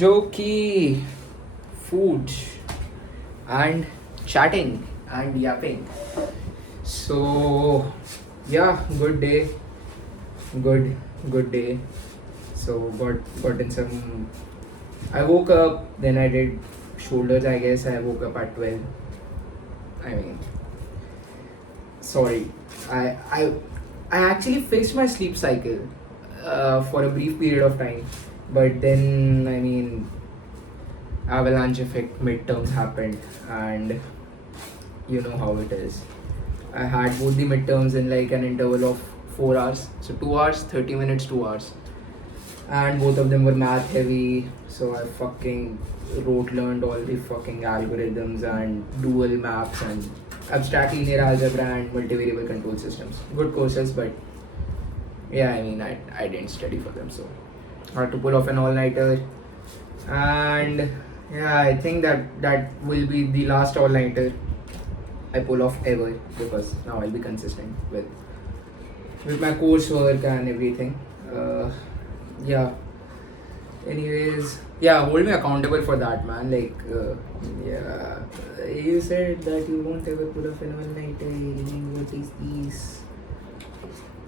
Jokey food and chatting and yapping. So yeah, good day, good good day. So got in some. I woke up, then I did shoulders. I guess I woke up at 12. I mean, sorry. I I I actually fixed my sleep cycle for a brief period of time, but then I mean avalanche effect midterms happened, and you know how it is. I had both the midterms in like an interval of 4 hours, so 2 hours, 30 minutes, 2 hours, and both of them were math heavy. So I fucking wrote, learned all the fucking algorithms and dual maps and abstract linear algebra and multivariable control systems. Good courses, but yeah, I mean, I didn't study for them, so I had to pull off an all-nighter. And yeah, I think that will be the last all-nighter I pull off ever, because now I'll be consistent with my coursework and everything. Yeah. Anyways, yeah, hold me accountable for that, man. Like, yeah, you said that you won't ever pull off an all-nighter. What is this?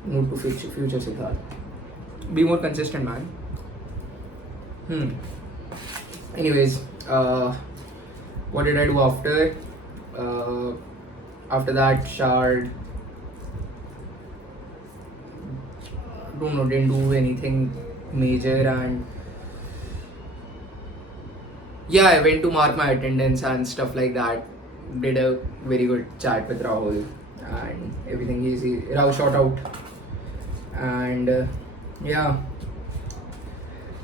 Note to future Siddharth. Be more consistent, man. Anyways, what did I do after? After that, showered. Don't know, didn't do anything major, and yeah, I went to mark my attendance and stuff like that. Did a very good chat with Rahul and everything easy. Rahul shot out, and yeah.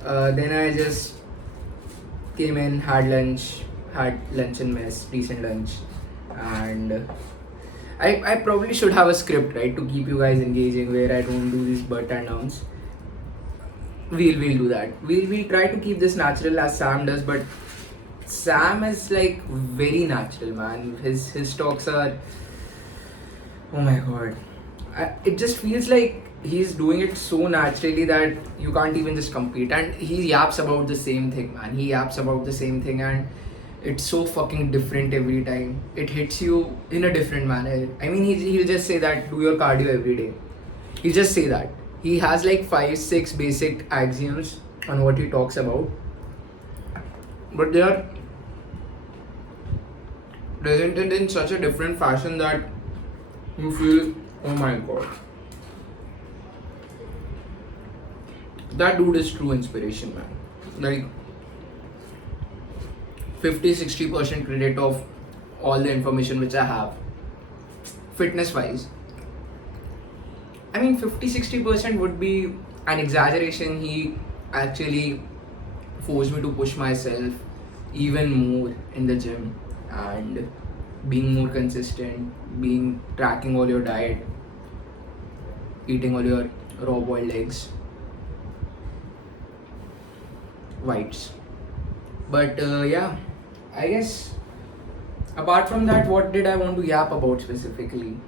Then I just came in, had lunch in mess, decent lunch, and I probably should have a script, right, to keep you guys engaging where I don't do these but and nouns. We'll do that. We'll try to keep this natural as Sam does, but Sam is like very natural, man. His talks are, oh my god. It just feels like he's doing it so naturally that you can't even just compete. And he yaps about the same thing, man. He yaps about the same thing, and it's so fucking different every time. It hits you in a different manner. I mean, he'll just say that do your cardio every day. He'll just say that. He has like 5-6 basic axioms on what he talks about, but they are presented in such a different fashion that you feel, oh my god, that dude is true inspiration, man. Like 50-60% credit of all the information which I have, fitness wise. I mean, 50-60% would be an exaggeration. He actually forced me to push myself even more in the gym and being more consistent, tracking all your diet, eating all your raw boiled eggs, whites. But yeah, I guess apart from that, what did I want to yap about specifically?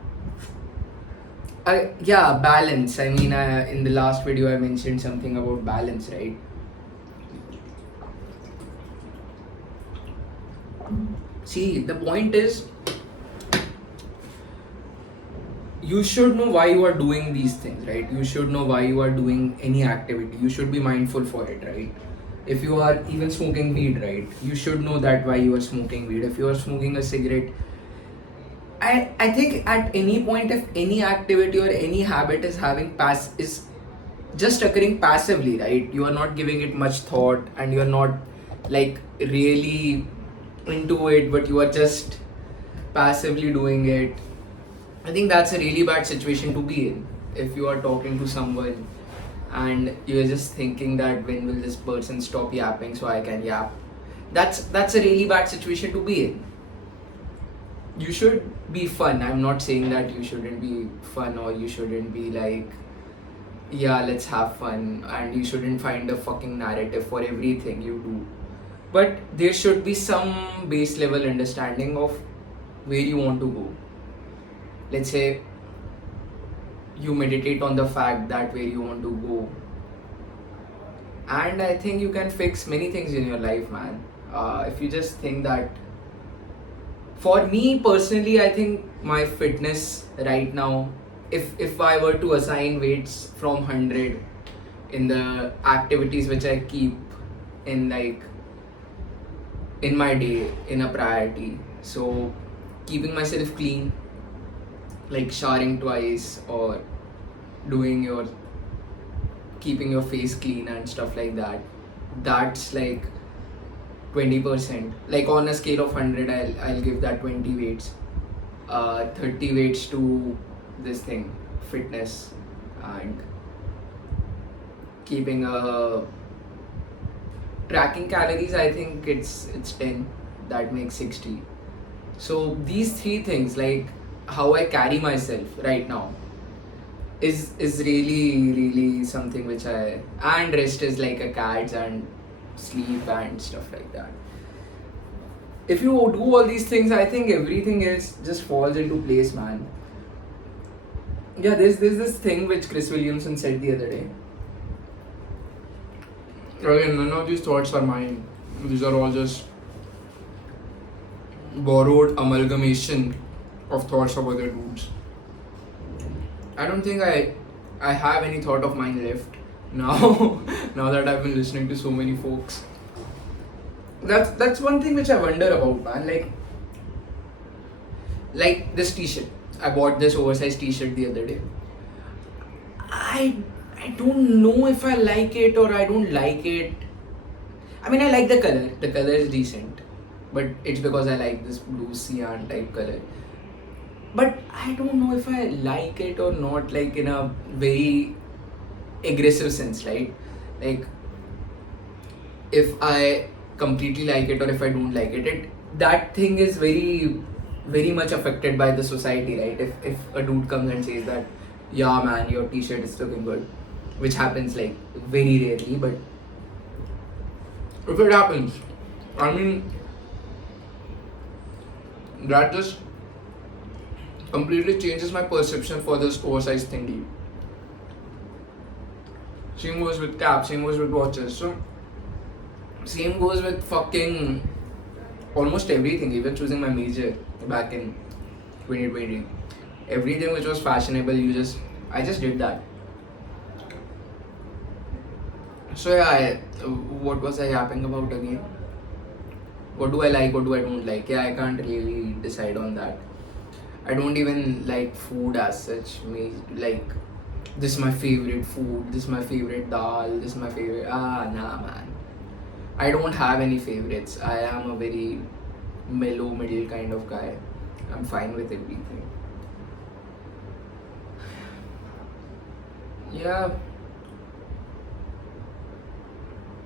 Yeah, balance. I mean, in the last video I mentioned something about balance, right? See, the point is, you should know why you are doing these things, right? You should know why you are doing any activity. You should be mindful for it, right? If you are even smoking weed, right, you should know that why you are smoking weed. If you are smoking a cigarette, I think at any point, if any activity or any habit is is just occurring passively, right? You are not giving it much thought, and you are not like really into it, but you are just passively doing it. I think that's a really bad situation to be in. If you are talking to someone and you're just thinking that when will this person stop yapping so I can yap, that's a really bad situation to be in. You should be fun. I'm not saying that you shouldn't be fun, or you shouldn't be like, yeah, let's have fun, and you shouldn't find a fucking narrative for everything you do. But there should be some base level understanding of where you want to go. Let's say you meditate on the fact that where you want to go, And I think you can fix many things in your life, man. If you just think that. For me personally, I think my fitness right now, if I were to assign weights from 100 in the activities which I keep in like in my day in a priority. So keeping myself clean, like showering twice or doing your keeping your face clean and stuff like that. That's like 20%. Like on a scale of 100, I'll give that 20 weights. 30 weights to this thing, fitness, and keeping a tracking calories. I think it's 10. That makes 60. So these three things, like how I carry myself right now, is really something which I, and rest is like a catch and sleep and stuff like that. If you do all these things, I think everything else just falls into place, man. Yeah, there's this thing which Chris Williamson said the other day. Again, none of these thoughts are mine. These are all just borrowed amalgamation of thoughts of other dudes. I don't think I have any thought of mine left now. Now that I've been listening to so many folks. That's one thing which I wonder about, man. Like this t-shirt. I bought this oversized t-shirt the other day. I don't know if I like it or I don't like it. I mean, I like the color. The color is decent, but it's because I like this blue cyan type color. But I don't know if I like it or not, like in a very aggressive sense, right? Like if I completely like it or if I don't like it, that thing is very much affected by the society, right? If a dude comes and says that, yeah man, your t-shirt is looking good, which happens like very rarely, but if it happens, I mean, that just completely changes my perception for this oversized thing. Same goes with caps, same goes with watches. So same goes with fucking almost everything, even choosing my major back in 2020. Everything which was fashionable, I just did that. So yeah, what was I yapping about again? What do I like, what do I don't like? Yeah, I can't really decide on that. I don't even like food as such. Like, this is my favorite food, this is my favorite dal, this is my favorite. Nah, man. I don't have any favorites. I am a very mellow, middle kind of guy. I'm fine with everything. Yeah,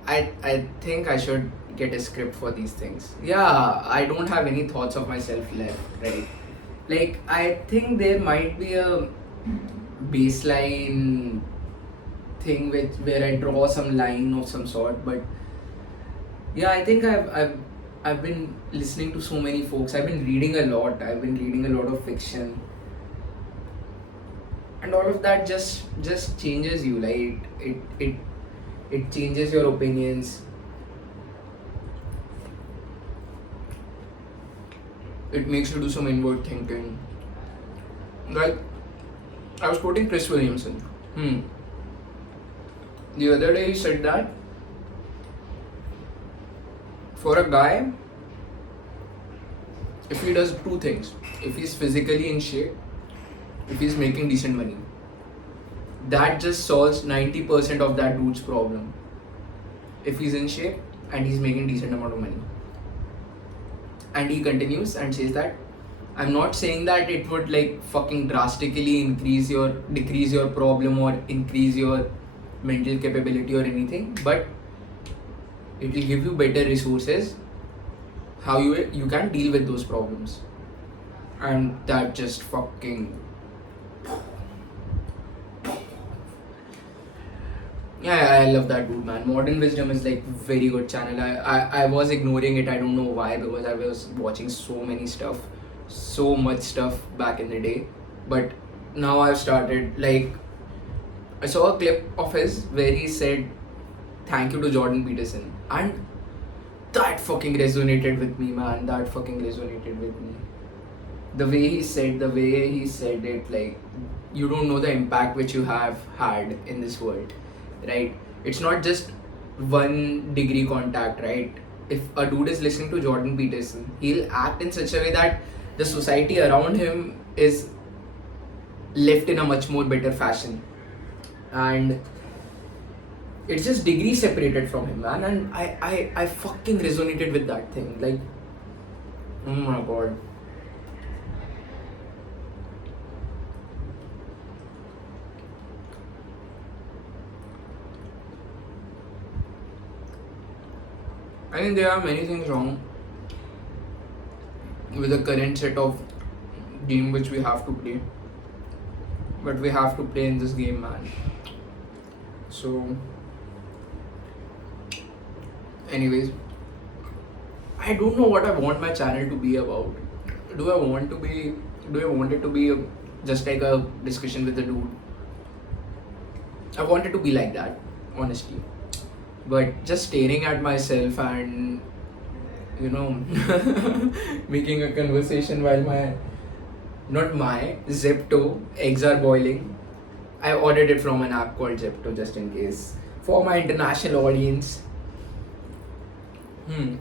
I think I should get a script for these things. Yeah, I don't have any thoughts of myself left, right? Like, I think there might be a baseline thing where I draw some line of some sort, but yeah, I think I've been listening to so many folks. I've been reading a lot. I've been reading a lot of fiction, and all of that just changes you. Like it changes your opinions. It makes you do some inward thinking. Like, I was quoting Chris Williamson. The other day he said that for a guy, if he does two things, if he's physically in shape, if he's making decent money, that just solves 90% of that dude's problem. If he's in shape and he's making decent amount of money. And he continues and says that, I'm not saying that it would like fucking drastically decrease your problem or increase your mental capability or anything, but it will give you better resources how you can deal with those problems. And that just fucking, yeah, I love that dude, man. Modern Wisdom is like very good channel. I was ignoring it. I don't know why, because I was watching so much stuff back in the day. But now I've started, like, I saw a clip of his where he said thank you to Jordan Peterson. And that fucking resonated with me, man. That fucking resonated with me. The way he said it, like, you don't know the impact which you have had in this world, right? It's not just 1 degree contact, right? If a dude is listening to Jordan Peterson, he'll act in such a way that the society around him is left in a much more better fashion. And it's just degrees separated from him, man. And I fucking resonated with that thing. Like, oh my god. I think there are many things wrong with the current set of game which we have to play. But we have to play in this game, man. So, anyways, I don't know what I want my channel to be about. Do I want to be? Do I want it to be just like a discussion with a dude? I want it to be like that, honestly. But just staring at myself and, you know, making a conversation while my Zepto eggs are boiling. I ordered it from an app called Zepto just in case for my international audience. Hmm.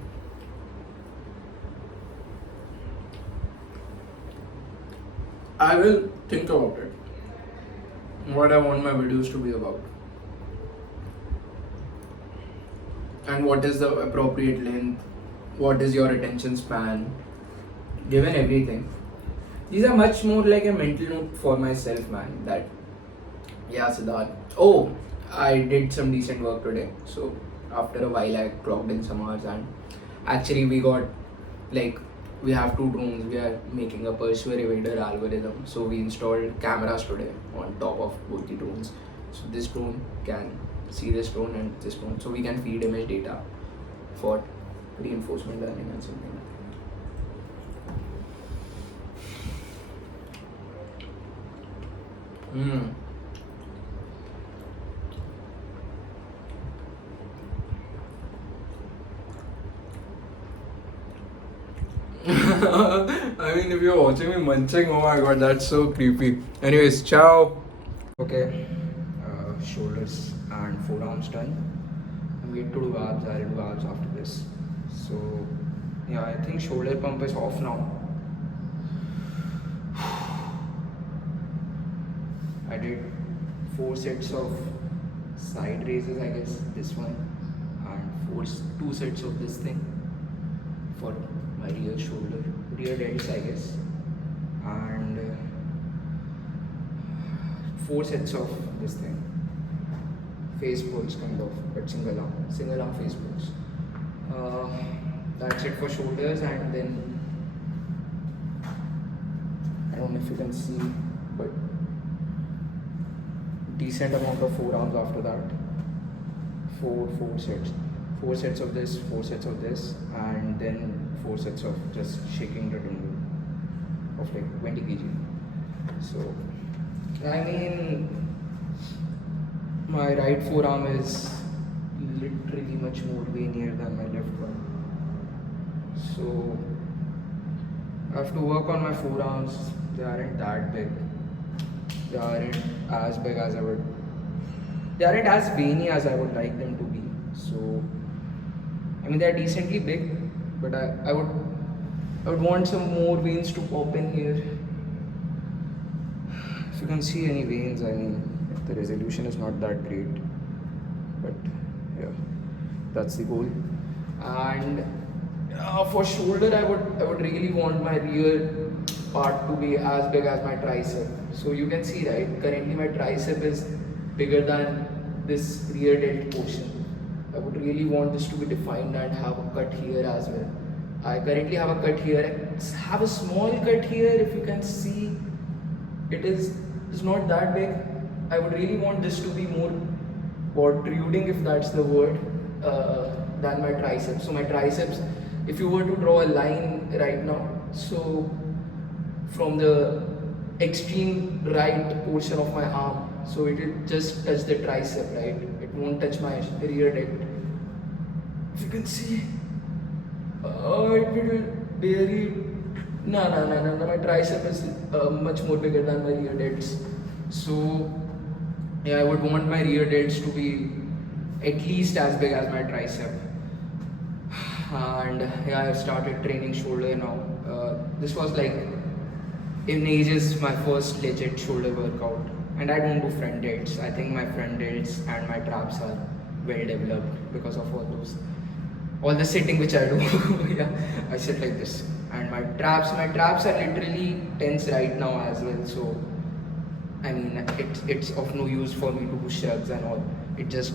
I will think about it. What I want my videos to be about. And what is the appropriate length? What is your attention span? Given everything. These are much more like a mental note for myself, man. That, yeah, Siddharth. Oh, I did some decent work today. So after a while, I clocked in some hours, and actually we got, like, we have 2 drones. We are making a Pursuer Evader algorithm. So we installed cameras today on top of both the drones. So this drone can see this drone and this drone. So we can feed image data for reinforcement learning and something. Hmm. I mean, if you're watching me munching, oh my god, that's so creepy. Anyways, ciao. Okay, shoulders and forearms done. I'm yet to do abs. I'll do abs after this. So, yeah, I think shoulder pump is off now. I did 4 sets of side raises, I guess, this one, and 2 sets of this thing for my rear shoulder, rear delts, I guess, and 4 sets of this thing, face pulls kind of, but single arm face pulls. That's it for shoulders, and then I don't know if you can see, but decent amount of forearms after that. Four sets. 4 sets of this, 4 sets of this, and then 4 sets of just shaking the dumbbell of like 20 kg. So, I mean, my right forearm is literally much more veinier than my left one. So, I have to work on my forearms. They aren't that big. They aren't as big as I would. They aren't as veiny as I would like them to be. So, I mean, they're decently big, but I would want some more veins to pop in here. If you can see any veins, I mean, the resolution is not that great, but yeah, that's the goal. And for shoulder, I would really want my rear part to be as big as my tricep. So you can see, right, currently my tricep is bigger than this rear delt portion. I would really want this to be defined and have a cut here as well. I currently have a cut here. I have a small cut here. If you can see, it's not that big. I would really want this to be more protruding, if that's the word, than my triceps. So my triceps, if you were to draw a line right now, so from the extreme right portion of my arm, so it will just touch the tricep, right? It won't touch my rear delt. If you can see, it will barely. No. My tricep is much more bigger than my rear delts. So, yeah, I would want my rear delts to be at least as big as my tricep. And yeah, I've started training shoulder now. This was like in ages my first legit shoulder workout, and I don't do front delts. I think my front delts and my traps are well developed because of all the sitting which I do. Yeah, I sit like this, and my traps are literally tense right now as well. So I mean, it's of no use for me to do shrugs and all. It just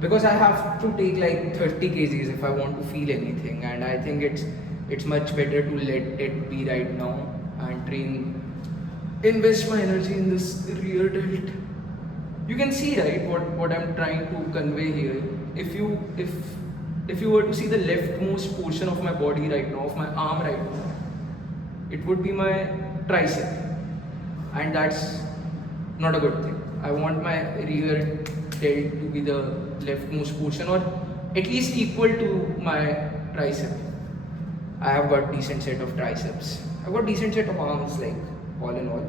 because I have to take like 30 kgs if I want to feel anything, and I think it's much better to let it be right now and invest my energy in this rear delt. You can see right what I'm trying to convey here. If you were to see the leftmost portion of my body right now, of my arm right now, it would be my tricep, and that's not a good thing. I want my rear delt to be the leftmost portion, or at least equal to my tricep. I have got decent set of triceps. I've got decent set of arms, like all in all.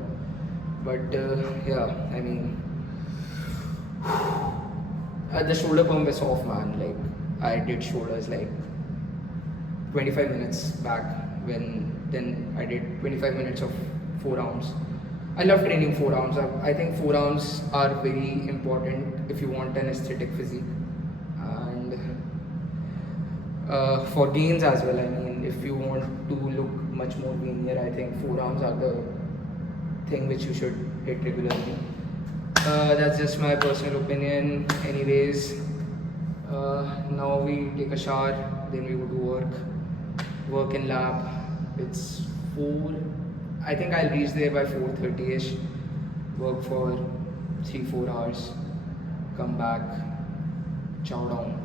But yeah, I mean, the shoulder pump is off, man. Like I did shoulders like 25 minutes back. Then I did 25 minutes of forearms. I love training forearms. I think forearms are very important if you want an aesthetic physique, and for gains as well. I mean, if you want to look much more gainier, I think forearms are the thing which you should hit regularly. That's just my personal opinion. Anyways, now we take a shower, then we go to work in lab. It's 4. I think I'll reach there by 4:30ish. Work for 3-4 hours. Come back, chow down,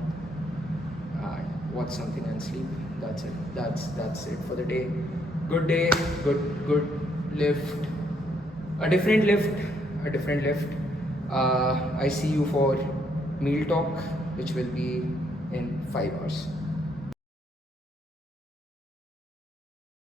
and watch something and sleep. That's it. That's it for the day. Good day. Good lift. A different lift. I see you for meal talk, which will be in 5 hours.